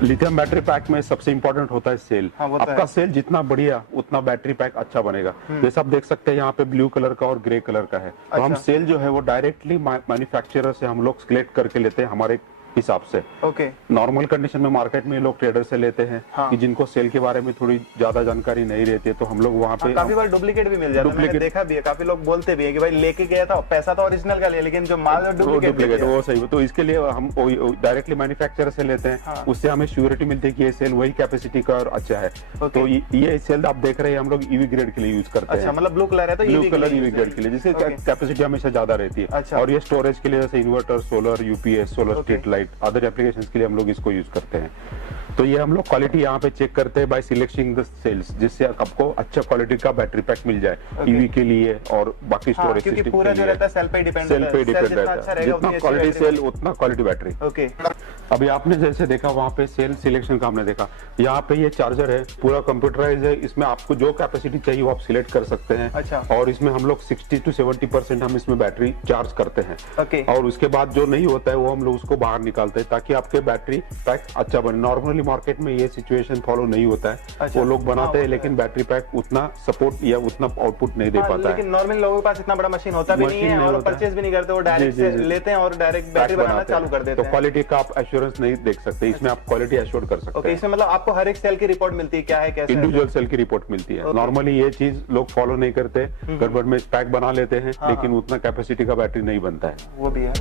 Lithium battery pack में सबसे important होता है सेल। आपका सेल जितना बढ़िया उतना बैटरी पैक अच्छा बनेगा। जैसे आप देख सकते हैं यहाँ पे ब्लू कलर का और ग्रे कलर का है। तो हम सेल जो है वो डायरेक्टली मैन्युफैक्चरर से हम लोग सिलेक्ट करके लेते हैं हमारे हिसाब से। नॉर्मल कंडीशन में मार्केट में लोग ट्रेडर से लेते हैं कि जिनको सेल के बारे में थोड़ी ज्यादा जानकारी नहीं रहती है, तो हम लोग वहाँ पे काफी बार डुप्लीकेट भी मिल जाता है। मैंने देखा भी है, काफी लोग बोलते भी है कि भाई लेके गया था, पैसा तो ओरिजिनल का लिया लेकिन जो माल है डुप्लीकेट वो सही। तो इसके लिए हम डायरेक्टली मैन्युफैक्चरर से लेते हैं। उससे हमें श्योरिटी मिलती है कि ये सेल वही कैपेसिटी का और अच्छा है। तो ये सेल आप देख रहे हैं हम लोग ईवी ग्रेड के लिए यूज करते हैं। मतलब ब्लू कलर है तो ब्लू कलर ईवी ग्रेड के लिए, जिससे कैपेसिटी हमेशा ज्यादा रहती है। और ये स्टोरेज के लिए जैसे inverter, solar, UPS, solar street light, other application के लिए हम लोग इसको यूज करते हैं। तो ये हम लोग क्वालिटी यहाँ पे चेक करते हैं बाय सिलेक्टिंग द सेल्स, जिससे आपको अच्छा क्वालिटी का बैटरी पैक मिल जाए ईवी के लिए और बाकी स्टोरेज सिस्टम पूरा जो रहता है सेल पे डिपेंड रहता है। जितना क्वालिटी सेल उतना क्वालिटी बैटरी। अभी आपने जैसे देखा वहाँ पे सेल सिलेक्शन का हमने देखा। यहाँ पे ये चार्जर है, पूरा कंप्यूटराइज है। इसमें आपको जो कैपेसिटी चाहिए वो आप सिलेक्ट कर सकते हैं। और इसमें हम लोग 60 to 70% हम इसमें बैटरी चार्ज करते हैं। और उसके बाद जो नहीं होता है वो हम लोग उसको बाहर निकालते हैं ताकि आपके बैटरी पैक अच्छा बने। नॉर्मली मार्केट में ये सिचुएशन फॉलो नहीं होता है। वो लोग बनाते हैं लेकिन बैटरी पैक उतना सपोर्ट या उतना आउटपुट नहीं दे पाता है। लेकिन नॉर्मली लोगों के पास इतना बड़ा मशीन होता भी नहीं है और परचेज भी नहीं करते, वो डायरेक्ट लेते हैं और डायरेक्ट बैटरी बनाना चालू कर देते हैं। तो क्वालिटी का आप एश्योरेंस नहीं देख सकते, इसमें आप क्वालिटी एश्योर कर सकते हैं। इसमें मतलब आपको हर एक सेल की रिपोर्ट मिलती है, क्या है कैसे इंडिविजुअल सेल की रिपोर्ट मिलती है। नॉर्मली ये चीज लोग फॉलो नहीं करते, गड़बड़ में पैक बना लेते हैं लेकिन उतना कैपेसिटी का बैटरी नहीं बनता है। वो भी है।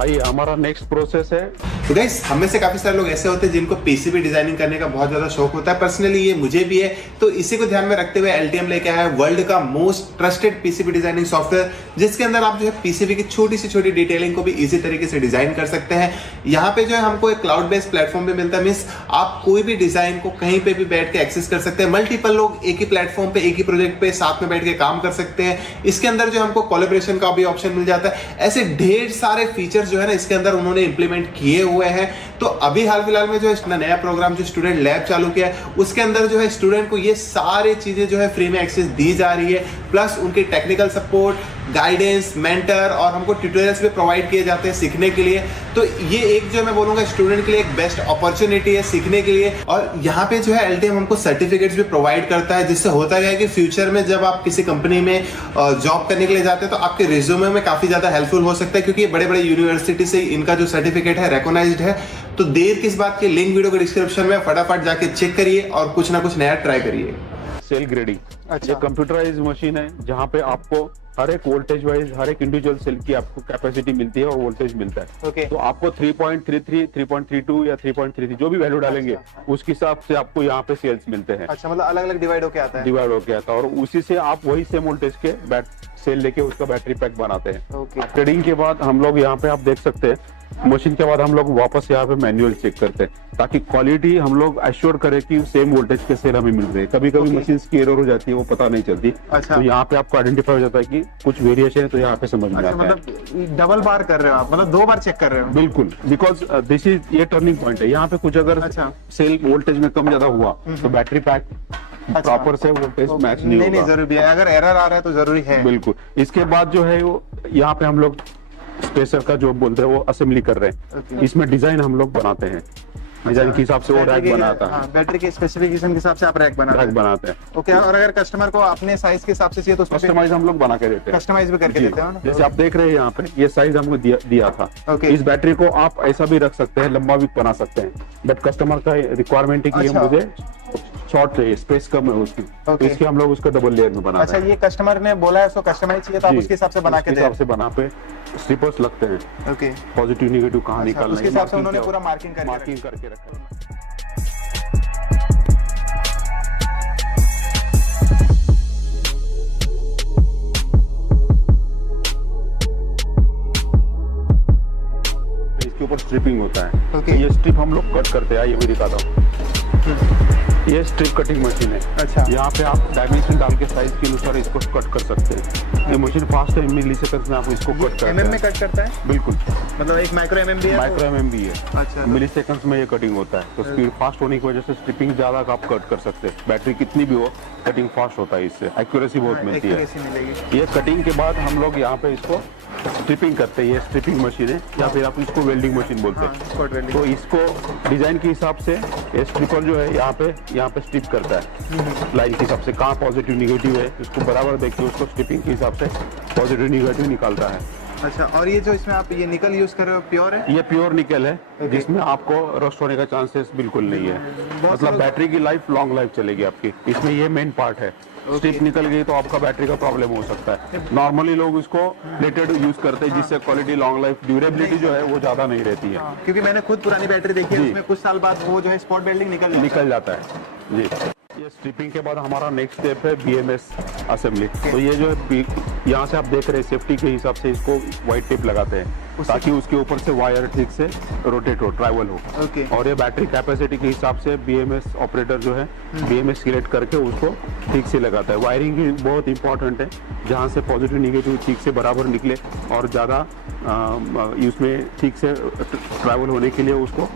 आइए हमारा नेक्स्ट प्रोसेस है। तो गाइस, हम में से काफी सारे लोग ऐसे होते हैं जिनको पीसीबी डिजाइनिंग करने का बहुत ज्यादा शौक होता है। पर्सनली ये मुझे भी है। तो इसी को ध्यान में रखते हुए एल्टीएम लेके आया है वर्ल्ड का most trusted PCB designing software, जिसके अंदर आप जो है पीसीबी की छोटी से छोटी डिटेलिंग को भी इजी तरीके से डिजाइन कर सकते हैं। यहाँ पे जो है हमको एक क्लाउड बेस्ड प्लेटफॉर्म भी मिलता है। मींस आप कोई भी डिजाइन को कहीं पे भी बैठ के एक्सेस कर सकते हैं। मल्टीपल लोग एक ही प्लेटफॉर्म पे एक ही प्रोजेक्ट पे साथ में बैठ के काम कर सकते हैं। इसके अंदर जो हमको कोलैबोरेशन का भी ऑप्शन मिल जाता है। ऐसे ढेर सारे फीचर्स जो है ना इसके अंदर उन्होंने इंप्लीमेंट किए हुए हैं। तो अभी हाल फिलहाल में जो है नया प्रोग्राम जो स्टूडेंट लैब चालू किया है उसके अंदर जो है स्टूडेंट को ये सारी चीजें जो है फ्री में एक्सेस दी जा रही है। प्लस उनकी टेक्निकल सपोर्ट, गाइडेंस, मेंटर और हमको ट्यूटोरियल्स भी प्रोवाइड किए जाते हैं सीखने के लिए। तो ये एक जो मैं बोलूंगा स्टूडेंट के लिए एक बेस्ट अपॉर्चुनिटी है सीखने के लिए। और यहाँ पे जो है एल्टीएम हमको सर्टिफिकेट्स भी प्रोवाइड करता है, जिससे होता है कि फ्यूचर में जब आप किसी कंपनी में जॉब करने के लिए जाते हैं तो आपके रिज्यूमे में काफी ज्यादा हेल्पफुल हो सकता है, क्योंकि बड़े बड़े यूनिवर्सिटी से इनका जो सर्टिफिकेट है रिकॉग्नाइज्ड है। तो देर किस बात की, लिंक वीडियो के डिस्क्रिप्शन में फटाफट जाके चेक करिए और कुछ ना कुछ नया ट्राई करिए। सेल ग्रेडिंग ये कंप्यूटराइज मशीन है जहाँ पे आपको हर एक वोल्टेज वाइज हर एक इंडिविजुअल सेल की आपको कैपेसिटी मिलती है और वोल्टेज मिलता है। तो आपको 3.33, 3.32 या 3.33 जो भी वैल्यू डालेंगे उसके हिसाब से आपको यहाँ पे सेल्स मिलते हैं। मतलब अलग अलग डिवाइड होके आता है। डिवाइड होके आता है और उसी से आप वही सेम वोल्टेज के सेल लेके उसका बैटरी पैक बनाते हैं। ट्रेडिंग के बाद हम लोग यहाँ पे आप देख सकते हैं मशीन के बाद हम लोग वापस यहाँ पे मैनुअल चेक करते हैं ताकि क्वालिटी हम लोग एश्योर करें कि सेम वोल्टेज के सेल हमें मिल रहे हैं। कभी कभी मशीन की एरर हो जाती है, वो पता नहीं चलती। तो यहाँ पे आपको आइडेंटिफाई हो जाता है कि कुछ वेरिएशन है, तो यहाँ पे समझ में आता है। मतलब डबल बार कर रहे हो आप, मतलब 2 बार चेक कर रहे हो? बिल्कुल, बिकॉज दिस इज ये टर्निंग पॉइंट है। यहाँ पे कुछ अगर सेल वोल्टेज में कम ज्यादा हुआ तो बैटरी पैक प्रॉपर से वोल्टेज मैच नहीं होगा। नहीं जरूरी है, अगर एरर आ रहा है तो जरूरी है। बिल्कुल। इसके बाद जो है वो यहाँ पे हम लोग स्पेसर का जो बोलते हैं वो असेंबली कर रहे हैं। इसमें डिजाइन हम लोग बनाते हैं, डिजाइन के हिसाब से वो रैक बनाता है। बैटरी के स्पेसिफिकेशन के हिसाब से आप रैक बनाते हैं। ओके। और अगर कस्टमर को अपने साइज के हिसाब से चाहिए तो कस्टमाइज हम लोग बना के देते हैं। कस्टमाइज भी करके देते हैं। जैसे आप देख रहे हैं यहाँ पे ये साइज हमको दिया था। इस बैटरी को आप ऐसा भी रख सकते हैं, लंबा भी बना सकते हैं, बट कस्टमर का रिक्वायरमेंट है कि मुझे शॉर्ट चाहिए, स्पेस कम है उसकी, तो इसके हम लोग उसका डबल लेयर में बनाते हैं। अच्छा, ये कस्टममर ने बोला है, उसको कस्टमाइज चाहिए तो आप उसके हिसाब से बना के हिसाब से बना पे स्ट्रिपर्स लगते हैं। ओके। पॉजिटिव नेगेटिव कहाँ निकालना है उसके हिसाब से उन्होंने पूरा मार्किंग करके रखा है। इसके ऊपर स्ट्रिपिंग होता है। ये स्ट्रिप हम लोग कट करते हैं। ये भी दिखाता हूँ, ये स्ट्रिप कटिंग मशीन है। अच्छा। यहाँ पे आप डायमेंशन डाल के साइज के अनुसार इसको कट कर सकते हैं। ये मशीन फास्ट है, मिली सेकंड में आप इसको कट करते हैं। में कट करता है? बिल्कुल। मतलब एक माइक्रो एमएम भी है, माइक्रो एमएम भी है। अच्छा, मिली सेकंड्स में ये कटिंग होता है, तो स्पीड फास्ट होने की वजह से स्ट्रिपिंग ज्यादा आप कट कर सकते हैं। बैटरी कितनी भी हो, कटिंग फास्ट होता है, इससे एक्यूरेसी बहुत मिलती है। मिलेगी। ये कटिंग के बाद हम लोग यहाँ पे इसको स्ट्रिपिंग करते हैं। ये स्ट्रिपिंग मशीन है या फिर आप इसको वेल्डिंग मशीन बोलते हैं। तो इसको डिजाइन के हिसाब से ये स्ट्रिपर जो है यहाँ पे स्ट्रिप करता है लाइन के हिसाब से, कहाँ पॉजिटिव निगेटिव है उसको बराबर देख के उसको स्ट्रिपिंग के हिसाब से पॉजिटिव निगेटिव निकालता है। अच्छा, और ये जो इसमें आप ये निकल यूज कर रहे हो प्योर है? ये प्योर निकल है, जिसमें आपको रस्ट होने का चांसेस बिल्कुल नहीं है। मतलब बैटरी की लाइफ लॉन्ग लाइफ चलेगी आपकी, इसमें ये मेन पार्ट है। स्ट्रिप निकल गई तो आपका बैटरी का प्रॉब्लम हो सकता है। नॉर्मली लोग इसको प्लेटेड यूज करते हैं, जिससे क्वालिटी लॉन्ग लाइफ ड्यूरेबिलिटी जो है वो ज्यादा नहीं रहती है। क्योंकि मैंने खुद पुरानी बैटरी देखी है, उसमें कुछ साल बाद वो जो है स्पॉट वेल्डिंग निकल जाता है जी। ये स्ट्रिपिंग के बाद हमारा नेक्स्ट स्टेप है बीएमएस असेंबली। तो ये जो है यहाँ से आप देख रहे हैं, सेफ्टी के हिसाब से इसको वाइट टेप लगाते हैं ताकि उसके ऊपर से वायर ठीक से रोटेट हो, ट्रैवल हो। और ये बैटरी कैपेसिटी के हिसाब से बीएमएस ऑपरेटर जो है बीएमएस सिलेक्ट करके उसको ठीक से लगाता है। वायरिंग भी बहुत इंपॉर्टेंट है, जहाँ से पॉजिटिव निगेटिव ठीक से बराबर निकले और ज़्यादा उसमें ठीक से ट्रैवल होने के लिए उसको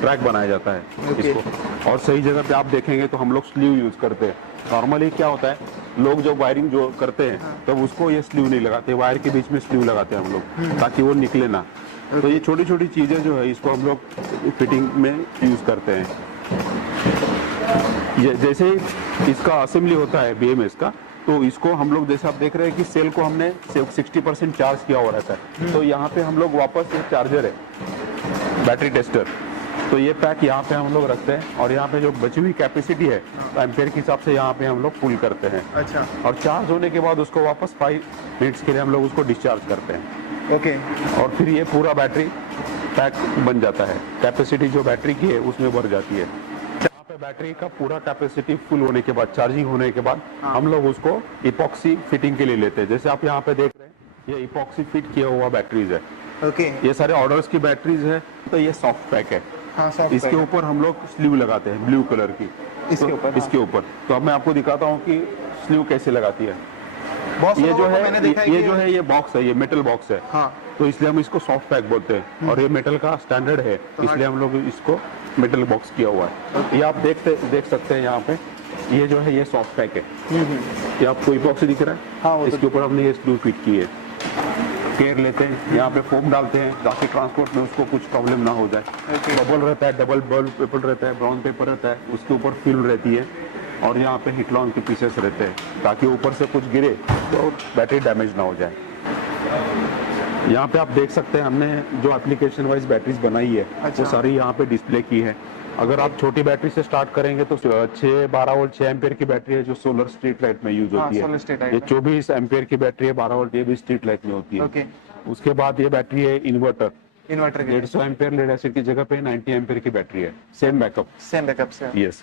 ट्रैक बनाया जाता है इसको। और सही जगह पे आप देखेंगे तो हम लोग स्लीव यूज करते हैं। नॉर्मली क्या होता है, लोग जो वायरिंग जो करते हैं तब उसको ये स्लीव नहीं लगाते, वायर के बीच में स्लीव लगाते हैं हम लोग ताकि वो निकले ना। तो ये छोटी छोटी चीजें जो है इसको हम लोग फिटिंग में यूज करते हैं। ये जैसे इसका असेंबली होता है बीएमएस का, तो इसको हम लोग जैसे आप देख रहे हैं कि सेल को हमने 60% चार्ज किया हो रहता है। तो यहाँ पे हम लोग वापस एक चार्जर है, बैटरी टेस्टर, तो ये पैक यहाँ पे हम लोग रखते हैं और यहाँ पे जो बची हुई कैपेसिटी है एम्पेयर के हिसाब से यहाँ पे हम लोग फुल करते हैं। अच्छा, और चार्ज होने के बाद उसको वापस 5 मिनट्स के लिए हम लोग उसको डिस्चार्ज करते हैं। ओके। और फिर ये पूरा बैटरी पैक बन जाता है, कैपेसिटी जो बैटरी की है उसमें भर जाती है। यहाँ पे बैटरी का पूरा कैपेसिटी फुल होने के बाद, चार्जिंग होने के बाद हम लोग उसको इपॉक्सी फिटिंग के लिए लेते हैं। जैसे आप यहाँ पे देख रहे हैं ये इपॉक्सी फिट किया हुआ बैटरीज है। ओके। ये सारे ऑर्डर्स की बैटरीज है, तो ये सॉफ्ट पैक है। इसके ऊपर हम लोग स्लीव लगाते हैं ब्लू कलर की, इसके ऊपर। तो अब मैं आपको दिखाता हूँ कि स्लीव कैसे लगाती है। ये जो है ये बॉक्स है, ये मेटल बॉक्स है। हाँ। तो इसलिए हम इसको सॉफ्ट पैक बोलते हैं और ये मेटल का स्टैंडर्ड है, इसलिए हम लोग इसको मेटल बॉक्स किया हुआ है। ये आप देख सकते हैं यहाँ पे, ये जो है ये सॉफ्ट पैक है। ये आपको इपॉक्सी दिख रहा है? हाँ, इसके ऊपर हमने ये स्क्रू फिट की है। केयर लेते हैं, यहाँ पे फोम डालते हैं ताकि ट्रांसपोर्ट में उसको कुछ प्रॉब्लम ना हो जाए। बबल रहता है, डबल बबल पेपर रहता है, ब्राउन पेपर रहता है, उसके ऊपर फिल्म रहती है और यहाँ पे हिटलॉन के पीसेस रहते हैं ताकि ऊपर से कुछ गिरे तो बैटरी डैमेज ना हो जाए। यहाँ पे आप देख सकते हैं हमने जो एप्लीकेशन वाइज बैटरीज बनाई है वो सारी यहाँ पे डिस्प्ले की है। अगर आप छोटी बैटरी से स्टार्ट करेंगे तो 12 वोल्ट 6 एम्पियर की बैटरी है जो सोलर स्ट्रीट लाइट में यूज होती है। ये 24 एम्पियर की बैटरी है 12 वोल्ट, ये भी स्ट्रीट लाइट में होती है। उसके बाद ये बैटरी है इन्वर्टर 150 एम्पियर लेड एसिड की जगह पे 90 एम्पियर की बैटरी है। सेम बैकअप से। यस,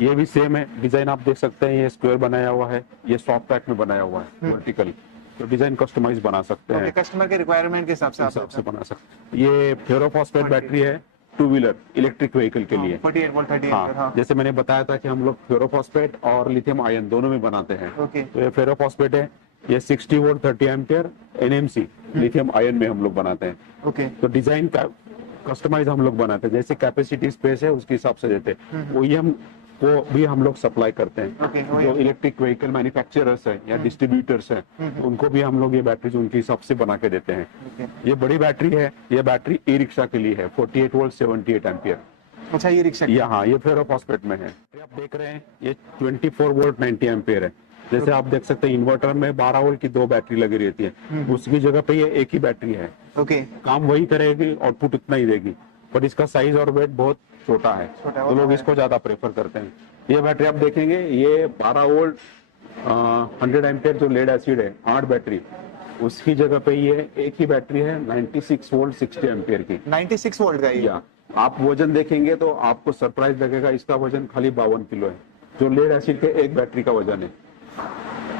ये भी सेम है। डिजाइन आप देख सकते हैं, ये स्क्वायर बनाया हुआ है, ये सॉफ्ट पैक में बनाया हुआ है वर्टिकल। तो डिजाइन कस्टमाइज बना सकते हैं, कस्टमर के रिक्वायरमेंट के हिसाब से बना सकते हैं। ये फेरोफॉस्फेट बैटरी है 2 व्हीलर इलेक्ट्रिक व्हीकल के लिए। 48 वोल्ट 30 एम्पियर। हाँ। जैसे मैंने बताया था कि हम लोग फेरोफॉस्फेट और लिथियम आयन दोनों में बनाते हैं। तो ये फेरोफॉस्फेट है, ये 60 volt 30 ampere NMC lithium ion में हम लोग बनाते हैं। तो डिजाइन का कस्टमाइज हम लोग बनाते हैं, जैसे कैपेसिटी स्पेस है उसके हिसाब से देते हैं। OEM को भी हम लोग सप्लाई करते हैं। जो इलेक्ट्रिक व्हीकल मैन्युफैक्चरर्स है या डिस्ट्रीब्यूटर्स हैं उनको भी हम लोग ये बैटरीज उनके हिसाब से बना के देते हैं। ये बड़ी बैटरी है, ये बैटरी ई रिक्शा के लिए है 48 वोल्ट 78 एम्पियर। अच्छा, ये रिक्शा यहाँ ये फेरोफॉस्फेट में है। आप देख रहे हैं ये 24 वोल्ट 90 एम्पियर है। जैसे आप देख सकते हैं इन्वर्टर में 12 वोल्ट की 2 बैटरी लगी रहती है, उसकी जगह पे ये एक ही बैटरी है। काम वही करेगी, आउटपुट उतना ही देगी, पर इसका साइज और वेट बहुत छोटा है तो लोग इसको ज्यादा प्रेफर करते हैं। ये बैटरी आप देखेंगे, ये 12 वोल्ट 100 एम्पियर जो लेड एसिड है 8 बैटरी, उसकी जगह पे ये एक ही बैटरी है 96 वोल्ट 60 एम्पियर की। 96 वोल्ट का ये। आप वजन देखेंगे तो आपको सरप्राइज लगेगा, इसका वजन खाली 52 किलो है, जो लेड एसिड के एक बैटरी का वजन है।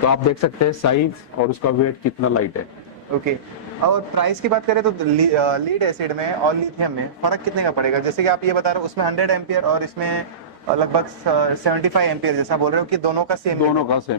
तो आप देख सकते हैं साइज और उसका वेट कितना लाइट है। ओके। और प्राइस की बात करें तो लीड एसिड में और लिथियम में फर्क कितने का पड़ेगा? जैसे कि आप ये बता रहे हो उसमें 100 एम्पियर और इसमें लगभग 75 एम्पियर जैसा बोल रहे हो कि दोनों का सेम।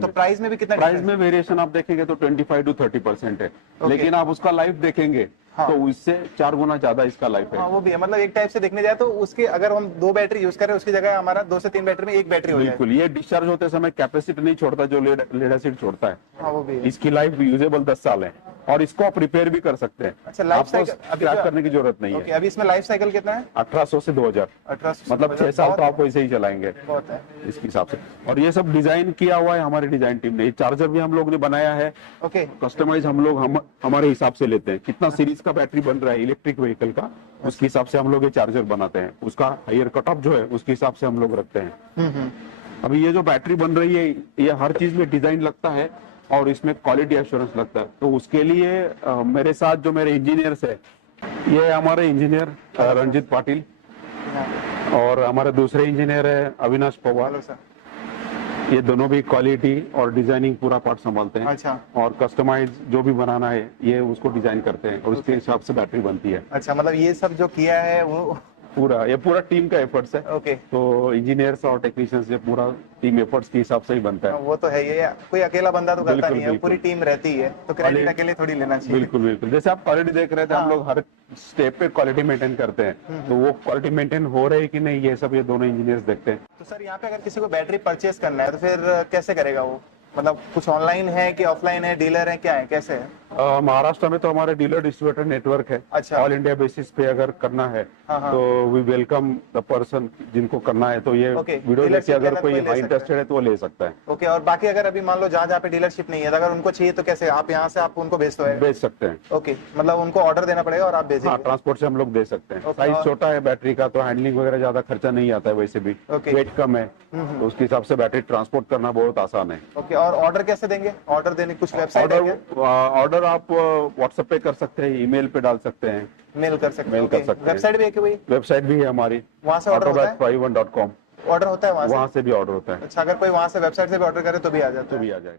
तो प्राइस में भी कितना? प्राइस में वेरिएशन आप देखेंगे तो 25 to 30% है। लेकिन आप उसका लाइफ देखेंगे हाँ। तो इससे 4 गुना ज्यादा इसका लाइफ है। हाँ वो भी है, मतलब एक टाइप से देखने जाए तो उसके अगर हम 2 बैटरी यूज करें उसकी जगह हमारा 2 से 3 बैटरी में एक बैटरी हो जाए। बिल्कुल, ये डिस्चार्ज होते समय कैपेसिटी नहीं छोड़ता जो लेड एसिड छोड़ता है। हाँ वो भी है। इसकी लाइफ यूजेबल 10 साल है और इसको आप रिपेयर भी कर सकते हैं। अच्छा, लाइफ आपको साइकिल अभी क्रैक करने की जरूरत नहीं ओके, है। अभी इसमें लाइफ साइकिल कितना है? 1800 से 2000, 1800 मतलब 6 साल तो आप वैसे ही चलाएंगे बहुत है। इसके हिसाब से। और ये सब डिजाइन किया हुआ है हमारी डिजाइन टीम ने। ये चार्जर भी हम लोग ने बनाया है, ओके कस्टमाइज हम लोग हमारे हिसाब से लेते हैं। कितना सीरीज का बैटरी बन रहा है इलेक्ट्रिक व्हीकल का, उसके हिसाब से हम लोग ये चार्जर बनाते हैं। उसका हायर कट ऑफ जो है उसके हिसाब से हम लोग रखते हैं। अभी ये जो बैटरी बन रही है ये हर चीज में डिजाइन लगता है और इसमें क्वालिटी एश्योरेंस लगता है। तो उसके लिए मेरे साथ जो मेरे इंजीनियर्स है, ये हमारे इंजीनियर रंजित पाटिल और हमारे दूसरे इंजीनियर है अविनाश पवार। Hello sir. ये दोनों भी क्वालिटी और डिजाइनिंग पूरा पार्ट संभालते हैं। अच्छा। और कस्टमाइज जो भी बनाना है ये उसको डिजाइन करते हैं और उसके हिसाब से बैटरी बनती है। अच्छा, मतलब ये सब जो किया है वो ये पूरा टीम का एफर्ट्स है। ओके, तो इंजीनियर्स और टेक्नीशियंस ये पूरा टीम एफर्ट्स के हिसाब से ही बनता है। वो तो है, ये कोई अकेला बंदा तो करता बिल्कुल, नहीं है, बिल्कुल। पूरी टीम रहती है, तो क्रेडिट अकेले थोड़ी लेना चाहिए। बिल्कुल बिल्कुल, जैसे आप क्वालिटी देख रहे थे, हम लोग हर स्टेप पे क्वालिटी मेंटेन करते हैं। तो वो क्वालिटी मेंटेन हो रही है कि नहीं ये सब ये दोनों इंजीनियर्स देखते हैं। तो सर यहाँ पे अगर किसी को बैटरी परचेज करना है तो फिर कैसे करेगा वो? मतलब कुछ ऑनलाइन है कि ऑफलाइन है, डीलर है, क्या है, कैसे है? महाराष्ट्र में तो हमारे डीलर डिस्ट्रीब्यूटर नेटवर्क है। अच्छा। ऑल इंडिया बेसिस पे अगर करना है हाँ। तो वी वेलकम द पर्सन जिनको करना है। तो ये ओके, वीडियो देख के dealership अगर लेना कोई कोई ले सकता इंटरेस्टेड है तो वो ले सकता है। ओके, और बाकी अगर अभी मान लो जहाँ पे डीलरशिप नहीं है तो अगर उनको चाहिए तो कैसे आप यहाँ से आप उनको भेज दो? बेच सकते हैं। ओके, मतलब उनको ऑर्डर देना पड़ेगा और आप हाँ, भेजेंगे? ट्रांसपोर्ट से हम लोग दे सकते हैं। ओके, साइज और- छोटा है बैटरी का तो हैंडलिंग वगैरह ज्यादा खर्चा नहीं आता है वैसे भी। ओके। वेट कम है तो उसके हिसाब से बैटरी ट्रांसपोर्ट करना बहुत आसान है। ओके, और ऑर्डर कैसे देंगे? ऑर्डर देने कुछ वेबसाइट है क्या? ऑर्डर आप व्हाट्सएप पे कर सकते हैं, ईमेल पे डाल सकते हैं, मेल कर सकते हैं? मेल कर ओके, सकते हैं। वेबसाइट भी है कि वही वेबसाइट भी है हमारी, वहाँ से ऑर्डर होता है? autobat51.com, ऑर्डर होता है वहाँ से? वहाँ से भी ऑर्डर होता है, अच्छा, अगर कोई वहाँ से वेबसाइट से भी ऑर्डर करे तो भी आ जाता तो है? भी आ जाएगा।